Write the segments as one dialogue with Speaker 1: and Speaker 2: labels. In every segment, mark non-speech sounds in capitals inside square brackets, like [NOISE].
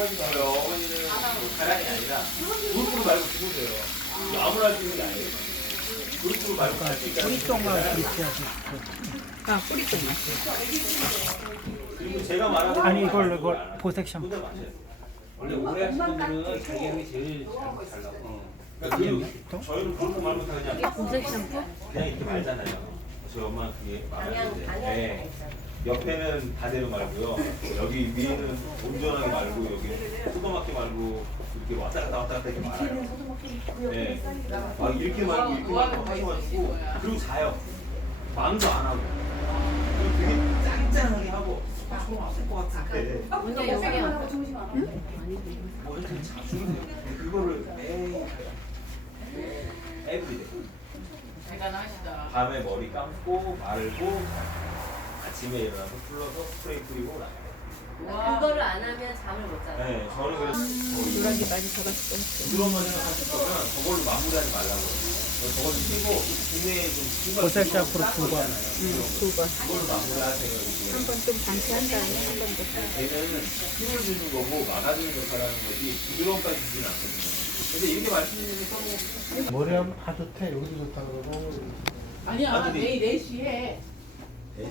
Speaker 1: 하지 마요. 어머니는 뭐 가란이 아니라 그룹으로 말고 죽으세요. 아무나 있는 게 아니에요. 그룹으로 말고 할수 있다.
Speaker 2: 뿌리똥만 그렇게 하지.
Speaker 3: 아 뿌리똥만.
Speaker 1: 그리고 제가 말하는
Speaker 2: 아니
Speaker 1: 거
Speaker 2: 이걸
Speaker 1: 말고
Speaker 2: 이걸
Speaker 1: 안 하고
Speaker 2: 보색 샴푸.
Speaker 1: 쏟아 마셔야 돼요. 원래 오래 하신 분들은 자기 향이 제일 잘, 잘 나고. 그러니까 그, 저희는 그룹 말고 다 그냥
Speaker 3: 보색 샴푸?
Speaker 1: 그냥 이렇게 말잖아요. 저희 엄마 그게 말하는데. 네. 옆에는 다대로 말고요. 여기 위에는 온전하게 말고 여기 소도맣게 말고 이렇게 왔다 갔다 왔다 갔다 이렇게 말아요. 네. 막 이렇게 말고 이렇게 말고 하셔가지고 그리고 자요. 마음도 안 하고. 그리고 되게 짱짱하게 하고 아, 좀 아플 것 같은데.
Speaker 3: 먼저 여기야.
Speaker 1: 뭐 이렇게 자주 해요. 그거를 매일 에브리데이.
Speaker 4: 대단하시다.
Speaker 1: 밤에 머리 감고 말고 아침에 일어나서 풀러서 스프레이 뿌리고 나가요.
Speaker 5: 그거를 안 하면 잠을 못 자요.
Speaker 1: 네, 저는 그래서 뭐
Speaker 3: 노란 게 많이 잡았어.
Speaker 1: 부드러운만 생각하실 거면 저걸로 마무리하지 말라고. 저걸로 끼고 국내에 좀
Speaker 2: 보색
Speaker 1: 끼고
Speaker 2: 샴푸로 두 번.
Speaker 3: 두 번.
Speaker 1: 그걸로 마무리하세요.
Speaker 3: 한 번 좀 방치한 다음에 한 번 더.
Speaker 1: 걔는 힘을 주는 거고 막아주는 역할을 하는 거지 부드러움까지 주진 않거든요. 근데 이렇게 말씀드리면 너무
Speaker 6: 머리 하면 다 좋대 여기도 좋다 그러고
Speaker 4: 아니야. 내일 4시에 해.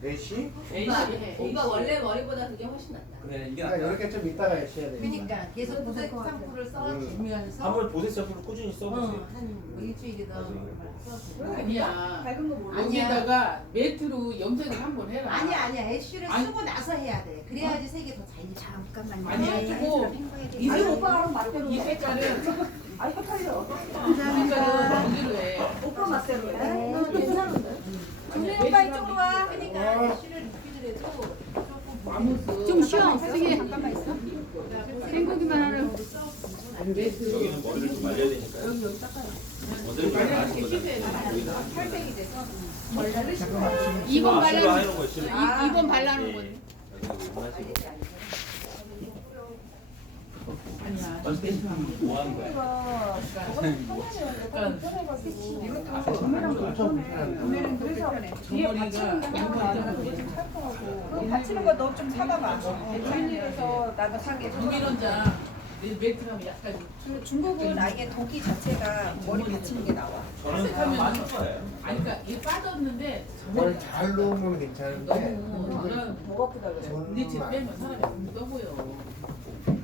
Speaker 6: 내시?
Speaker 4: 4시에 해.
Speaker 5: 오빠 원래 머리보다 그게 훨씬 낫다.
Speaker 1: 그래 이게
Speaker 6: 그러니까 이렇게 좀 이따가 해셔야 돼
Speaker 7: 그러니까 계속 보색 샴푸를 써주면서
Speaker 1: 한번 보세 샴푸를 꾸준히 써보세요.
Speaker 7: 어, 한뭐 일주일이든
Speaker 4: 아니야.
Speaker 7: 밝은 거 모르
Speaker 4: 여기다가 매트로 염색을 한 번 해라.
Speaker 7: 아니야 아니야 애쉬를
Speaker 4: 아니.
Speaker 7: 쓰고 나서 해야 돼 그래야지 색이 더잘 잘.
Speaker 3: 잠깐만요.
Speaker 4: 이
Speaker 7: 아니,
Speaker 4: 색-
Speaker 7: 오빠랑 맞대로
Speaker 4: 이 색깔은 [LAUGHS]
Speaker 7: 아 헷갈려
Speaker 4: 여기로 해.
Speaker 7: 오빠 맞대로 해 괜찮은데
Speaker 4: 아니야,
Speaker 7: 오빠
Speaker 4: 매트로
Speaker 7: 이쪽으로 와
Speaker 4: 하면
Speaker 7: 그러니까 애쉬를 리퀴드해도
Speaker 3: 잠깐만 있어. 생고기만 하는.
Speaker 4: 매트
Speaker 1: 여기는 머리를 좀 말려야 되니까요. 먼저 좀 하실 거잖아요.
Speaker 7: 탈색이 돼서
Speaker 3: 2번
Speaker 1: 아,
Speaker 3: 발라.
Speaker 1: 실로 하는 거예요, 실로.
Speaker 3: 2번 발라놓은
Speaker 1: 예.
Speaker 3: 거지.
Speaker 1: 여기서 하시고.
Speaker 4: 아니야. 매트 하면
Speaker 1: 뭐 하는 거야?
Speaker 4: 저머리가
Speaker 7: 받치는 거 너 좀 사봐봐 웬일에서 나도 사게
Speaker 4: 독일원장 매트 하면 약간
Speaker 7: 중국은 아예 독이 자체가 머리 받치는 게 나와
Speaker 1: 저는 다 맞을 거예요.
Speaker 4: 아니 그러니까 이게 빠졌는데
Speaker 6: 머리 잘 놓으면 괜찮은데
Speaker 4: 너무 저는 근데 제 빼면 사람이 안 떠보여.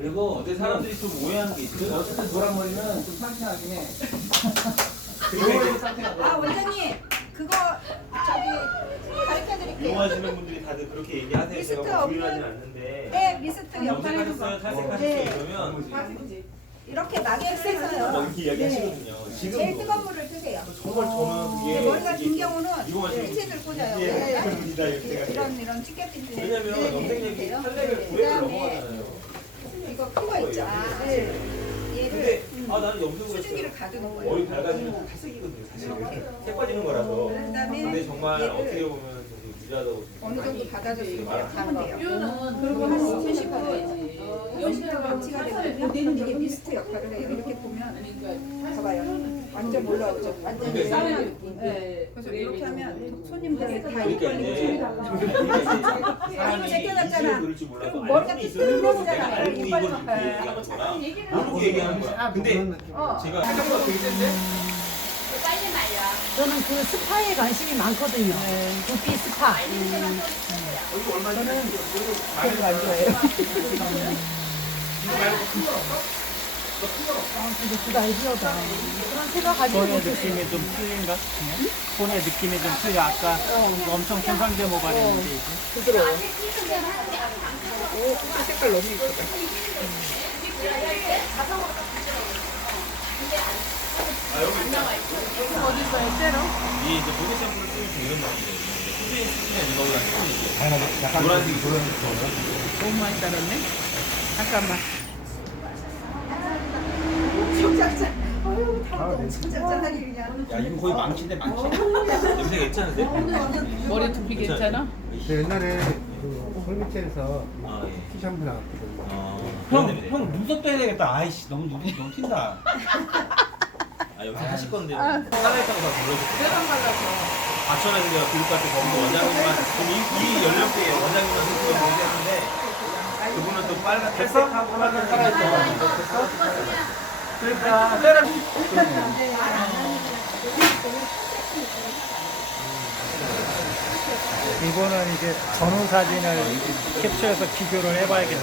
Speaker 1: 그리고 어제 사람들이 좀 오해하는 게 있어요.
Speaker 6: 어쨌든 노란머리는 좀 상쾌하긴 해 [LAUGHS]
Speaker 7: 아 원장님 그거 저기 가르쳐 드릴게요
Speaker 1: 이용하시는 분들이 다들 그렇게 얘기하세요.
Speaker 7: 리스트
Speaker 1: 제가 부인하진
Speaker 7: 없는-
Speaker 1: 않는데.
Speaker 7: 네 미스트 옆에
Speaker 1: 염색하셨어요? 탈색하셨어요?
Speaker 7: 네.
Speaker 1: 그러면
Speaker 7: 이렇게
Speaker 1: 뭐
Speaker 7: 써서요
Speaker 1: 이렇게 이야기하시거든요.
Speaker 7: 제일
Speaker 1: 지금
Speaker 7: 뜨거운 물을 뜨세요
Speaker 1: 정말 저는 이게
Speaker 7: 머리가 긴 경우는
Speaker 1: 이용하시는
Speaker 7: 피치들 꽂아요
Speaker 1: 예,
Speaker 7: 네.
Speaker 1: 그럽니다. 이렇게
Speaker 7: 이런
Speaker 1: 생각해요.
Speaker 7: 이런 찌개핀들
Speaker 1: 왜냐면 염색약이 탈색을 불에를 넘어가잖아요.
Speaker 7: 큰거 있죠 네. 얘를
Speaker 1: 근데 아 나는 염색을
Speaker 7: 수증기를
Speaker 1: 했어요.
Speaker 7: 가두는 거예요
Speaker 1: 머리 밝아지면 다 탈색이거든요. 사실 색 빠지는 거라서.
Speaker 7: 그다음에
Speaker 1: 근데 정말
Speaker 7: 얘를
Speaker 1: 어떻게 보면
Speaker 7: 어느 정도 받아줬을 때 하면 돼요 그리고 한 70분
Speaker 4: 해야지.
Speaker 7: 염색으로 방치가 되면 이게 미스트 역할을 해요 이렇게 보면
Speaker 4: 그러니까
Speaker 7: 봐봐요 완전 올라오죠 완전
Speaker 4: 네.
Speaker 7: 느낌
Speaker 4: 네.
Speaker 7: 그래서 이렇게 하면 손님들이 다
Speaker 1: 그러니까
Speaker 7: 이걸리고 제껴놨잖아.
Speaker 1: 이슬을 그릴지 몰라도
Speaker 7: 그럼 머리가
Speaker 1: 알고는
Speaker 7: 삐뚤어지잖아.
Speaker 1: 내가 알고
Speaker 7: 이빨
Speaker 1: 이걸
Speaker 7: 깎아요.
Speaker 1: 이렇게 얘기하는 거라 모르고 얘기하는 거야. 근데. 제가 생각보다 되게 센데?
Speaker 2: 저는 그 스파에 관심이 많거든요. 두피 스파.
Speaker 1: 여기 얼마 전에
Speaker 2: 별로 안 좋아해요. 아, 근데 그 아이디어다. 그런 생각 가지고 폰의 느낌이 좀 틀린가? 폰의 느낌이 좀 틀려. 아까 엄청 생상제 모발이었는데 이제.
Speaker 3: 부드러워. 오, 색깔 너무 예쁘다.
Speaker 1: 아 여기 있다.
Speaker 3: 어디 있어요, 쇠로?
Speaker 1: 이 이제 샴푸를 쓰면 좀 이런 맛이에요. 꾸준히 쓰시면 이거보다 조금 이제
Speaker 6: 약간
Speaker 1: 노란색이
Speaker 6: 노란색
Speaker 3: 너무 많이 따랐네. 잠깐만.
Speaker 7: 어휴 다 엄청 짠짠하게 그냥
Speaker 1: 야 이거 거의 망치인데 망치. 냄새 괜찮은데?
Speaker 4: 머리 두피 괜찮아?
Speaker 6: 저 옛날에 그 홀미첼에서
Speaker 1: 아 예.
Speaker 6: 티샴푸 나왔거든
Speaker 1: 아,
Speaker 8: 형,
Speaker 1: 그런 냄새.
Speaker 8: 형 눈썹 떼야 되겠다. 아이씨, 너무 눈 너무 튄다. [LAUGHS]
Speaker 1: 아 여기 하실 건데. 사나이탕 다 불러주세요.
Speaker 4: 세상 발라서.
Speaker 1: 과천에서 제가 교육 갈때 거기서 원장님만 지금 이, 이 연령대에 원장님만 선수가 계셨는데 그분은
Speaker 8: 또 빨간 탈색하고 하나 살아있던
Speaker 3: 그러니까 세라 이거는 이제 전후 사진을 캡처해서 비교를 해봐야겠다.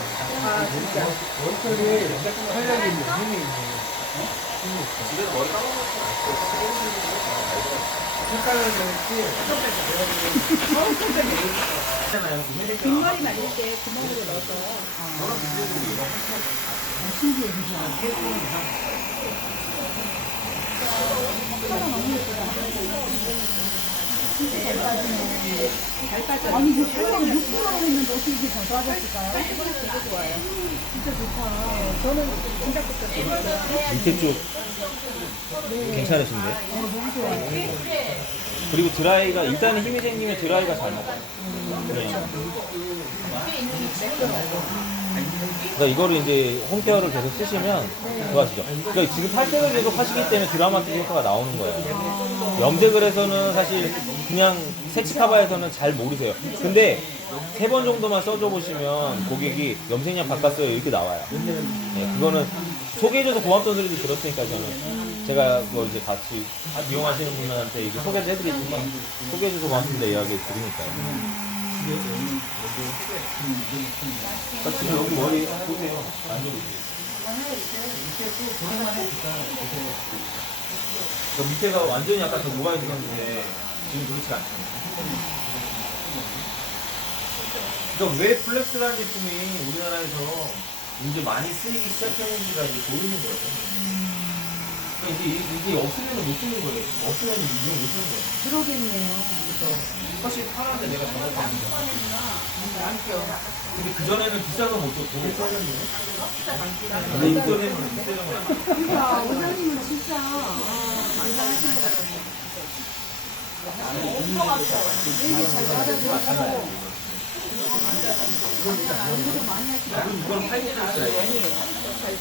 Speaker 1: 원소리 활력이 있는 힘이 있는
Speaker 4: 말릴 때 구멍으로 넣어서 아니 이거 촬영 6%로 했는데 어떻게 이렇게 더 좋아졌을까요? 진짜 좋아요. 진짜 좋다. 저는 진짜 그때
Speaker 8: 밑에 쪽 괜찮으신데? 그리고 드라이가 일단은 힘이 생기면 드라이가 잘 먹어요. 그냥. 그러니까 이거를 이제 홈케어를 계속 쓰시면 좋아지죠. 그러니까 지금 탈색을 계속 하시기 때문에 드라마틱 효과가 나오는 거예요. 염색을 해서는 사실 그냥 색치카바에서는 잘 모르세요. 근데 세 번 정도만 써줘 보시면 고객이 염색약 바꿨어요 이렇게 나와요. 네, 그거는 소개해줘서 고맙다는 소리도 들었으니까 저는 제가 그걸 이제 같이 이용하시는 분들한테 이제 소개도 해드리지만 소개해줘서 고맙습니다 이야기 드리니까요. 그러니까 지금 여기 머리 보세요. 만져보세요. 그러니까 밑에가 완전히 약간 더 녹아있었는데 지금 그렇지가 않잖아요. 그러니까 왜 플렉스라는 제품이 우리나라에서 이제 많이 쓰이기 시작했는지가 이제 보이는 거예요. 그러니까 이게, 이게 없으면 못 쓰는 거예요. 없으면 이게 못 쓰는 거예요.
Speaker 4: 그러겠네요.
Speaker 8: 훨씬 편한데 내가 잘못했는데. 근데 그전에는 비싸서 못 썼고. 근데 인터넷은 썼고.
Speaker 4: 그러니까 원장님은 진짜 아, 안전하신 것 같아요. 되게 잘 받아들 이고 연구도 많이 하시고
Speaker 8: 이건 팔고 있어요.